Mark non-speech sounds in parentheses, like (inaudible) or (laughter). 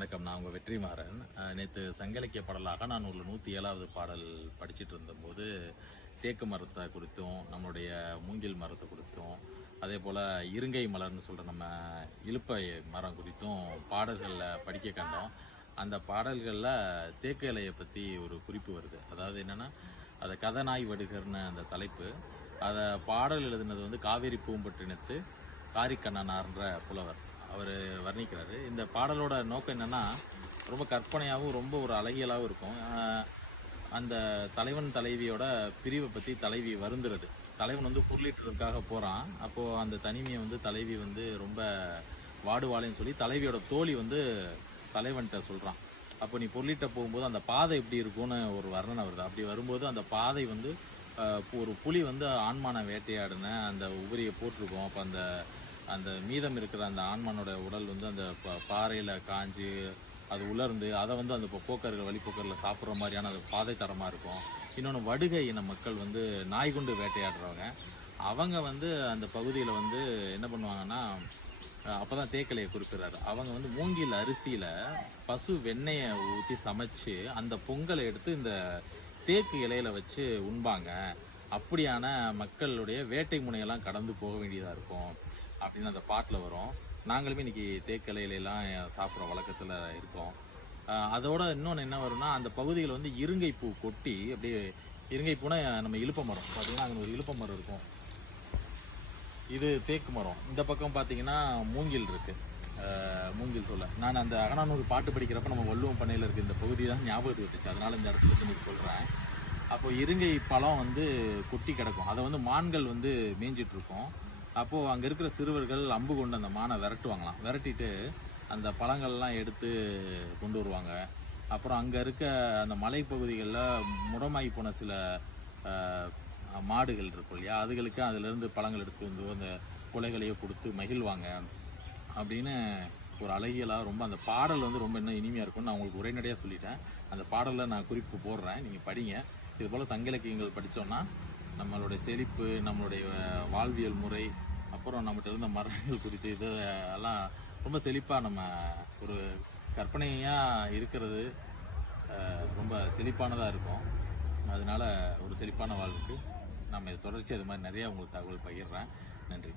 வணக்கம். நான் உங்கள் வெற்றிமாறன். நேற்று சங்களிக்கிய பாடலாக நான் உள்ள நூற்றி ஏழாவது பாடல் படிச்சிட்டு இருந்தபோது தேக்கு மரத்தை குறித்தும் நம்மளுடைய மூங்கில் மரத்தை குறித்தும் அதே போல் இருங்கை மலர்னு சொல்கிற நம்ம இலுப்பை மரம் குறித்தும் பாடல்களில் படிக்க கண்டோம். அந்த பாடல்களில் தேக்கு இலையை பற்றி ஒரு குறிப்பு வருது. அதாவது என்னென்னா அதை கதநாய் வடுகர்னு அந்த தலைப்பு. அதை பாடல் எழுதுனது வந்து காவேரி பூம்பட்டினத்து காரிக்கண்ணனார்ன்ற புலவர். அவர் வர்ணிக்கிறாரு. இந்த பாடலோட நோக்கம் என்னென்னா ரொம்ப கற்பனையாகவும் ரொம்ப ஒரு அழகியலாகவும் இருக்கும். அந்த தலைவன் தலைவியோட பிரிவை பற்றி தலைவி வருந்துறது. தலைவன் வந்து பொருளீட்டுறதுக்காக போகிறான் அப்போது அந்த தனிமையை வந்து தலைவி வந்து ரொம்ப வாடுவாளேன்னு சொல்லி தலைவியோட தோழி வந்து தலைவன்கிட்ட சொல்கிறான் அப்போ நீ பொருளிட்ட போகும்போது அந்த பாதை எப்படி இருக்கும்னு ஒரு வர்ணனை வருது. அப்படி வரும்போது அந்த பாதை வந்து ஒரு புலி வந்து ஆண்மான வேட்டையாடின அந்த உபரியை போட்டிருக்கோம். அப்போ அந்த அந்த மீதம் இருக்கிற அந்த ஆண்மனோட உடல் வந்து அந்த ப- காஞ்சி காஞ்சு அது உலர்ந்து அதை வந்து அந்த போக்கர்கள் வழிப்போக்கரில் சாப்பிட்ற மாதிரியான அது பாதை தரமாக இருக்கும். இன்னொன்று வடுகை இன மக்கள் வந்து நாய்குண்டு வேட்டையாடுறவங்க. அவங்க வந்து அந்த பகுதியில் வந்து என்ன பண்ணுவாங்கன்னா அப்போ தான் தேக்கலையை குறிப்பிடுறாரு. அவங்க வந்து மூங்கில் அரிசியில் பசு வெண்ணெயை ஊற்றி சமைச்சு அந்த பொங்கலை எடுத்து இந்த தேக்கு இலையில வச்சு உண்பாங்க. அப்படியான மக்களுடைய வேட்டை முனையெல்லாம் கடந்து போக வேண்டியதாக இருக்கும். அப்படின்னு அந்த பாட்டில் வரும். நாங்களுமே இன்றைக்கி தேக்கலையிலலாம் சாப்பிட்ற வழக்கத்தில் இருக்கோம். அதோட இன்னொன்று என்ன வரும்னா அந்த பகுதியில் வந்து இருங்கை பூ கொட்டி அப்படியே இருங்கை பூனா நம்ம இழுப்ப மரம். பார்த்தீங்கன்னா அங்கே ஒரு இழுப்ப மரம் இருக்கும். இது தேக்கு மரம். இந்த பக்கம் பார்த்தீங்கன்னா மூங்கில் இருக்குது மூங்கில் சொல்ல. நான் அந்த அகனானூர் பாட்டு படிக்கிறப்ப நம்ம வள்ளுவம் பண்ணையில் இருக்க இந்த பகுதி தான் ஞாபகத்துக்கு வந்துச்சு. அதனால் இந்த இடத்துல இருந்து சொல்கிறேன் அப்போ இருங்கை பழம் வந்து கொட்டி கிடக்கும். அதை வந்து மான்கள் வந்து மேய்ஞ்சிட்ருக்கும் அப்போது அங்கே இருக்கிற சிறுவர்கள் அம்பு கொண்டு அந்த மானை விரட்டுவாங்களாம். விரட்டிட்டு அந்த பழங்கள்லாம் எடுத்து கொண்டு வருவாங்க. அப்புறம் அங்கே இருக்க அந்த மலைப்பகுதிகளில் முடமாகி போன சில மாடுகள் இருக்கும் இல்லையா? அதுகளுக்கு அதுலேருந்து பழங்கள் எடுத்து வந்து அந்த கொலைகளையோ கொடுத்து மகிழ்வாங்க. அப்படின்னு ஒரு அழகியலாக ரொம்ப அந்த பாடல் வந்து ரொம்ப இன்னும் இனிமையாக இருக்கும்னு நான் உங்களுக்கு உரைநடையாக சொல்லிட்டேன். அந்த பாடலில் நான் குறிப்பு போடுறேன். நீங்கள் படிங்க. இது போல் சங்க இலக்கியங்கள் படித்தோன்னா நம்மளுடைய செழிப்பு நம்மளுடைய வாழ்வியல் முறை அப்புறம் நம்மகிட்ட இருந்த மரணங்கள் (laughs) குறித்து இது எல்லாம் ரொம்ப செழிப்பாக நம்ம ஒரு கற்பனையாக இருக்கிறது ரொம்ப செழிப்பானதாக இருக்கும். அதனால ஒரு செழிப்பான வாழ்வுக்கு நம்ம தொடர்ச்சி அது மாதிரி நிறையா உங்களுக்கு தகவல் பகிர்றேன். நன்றி.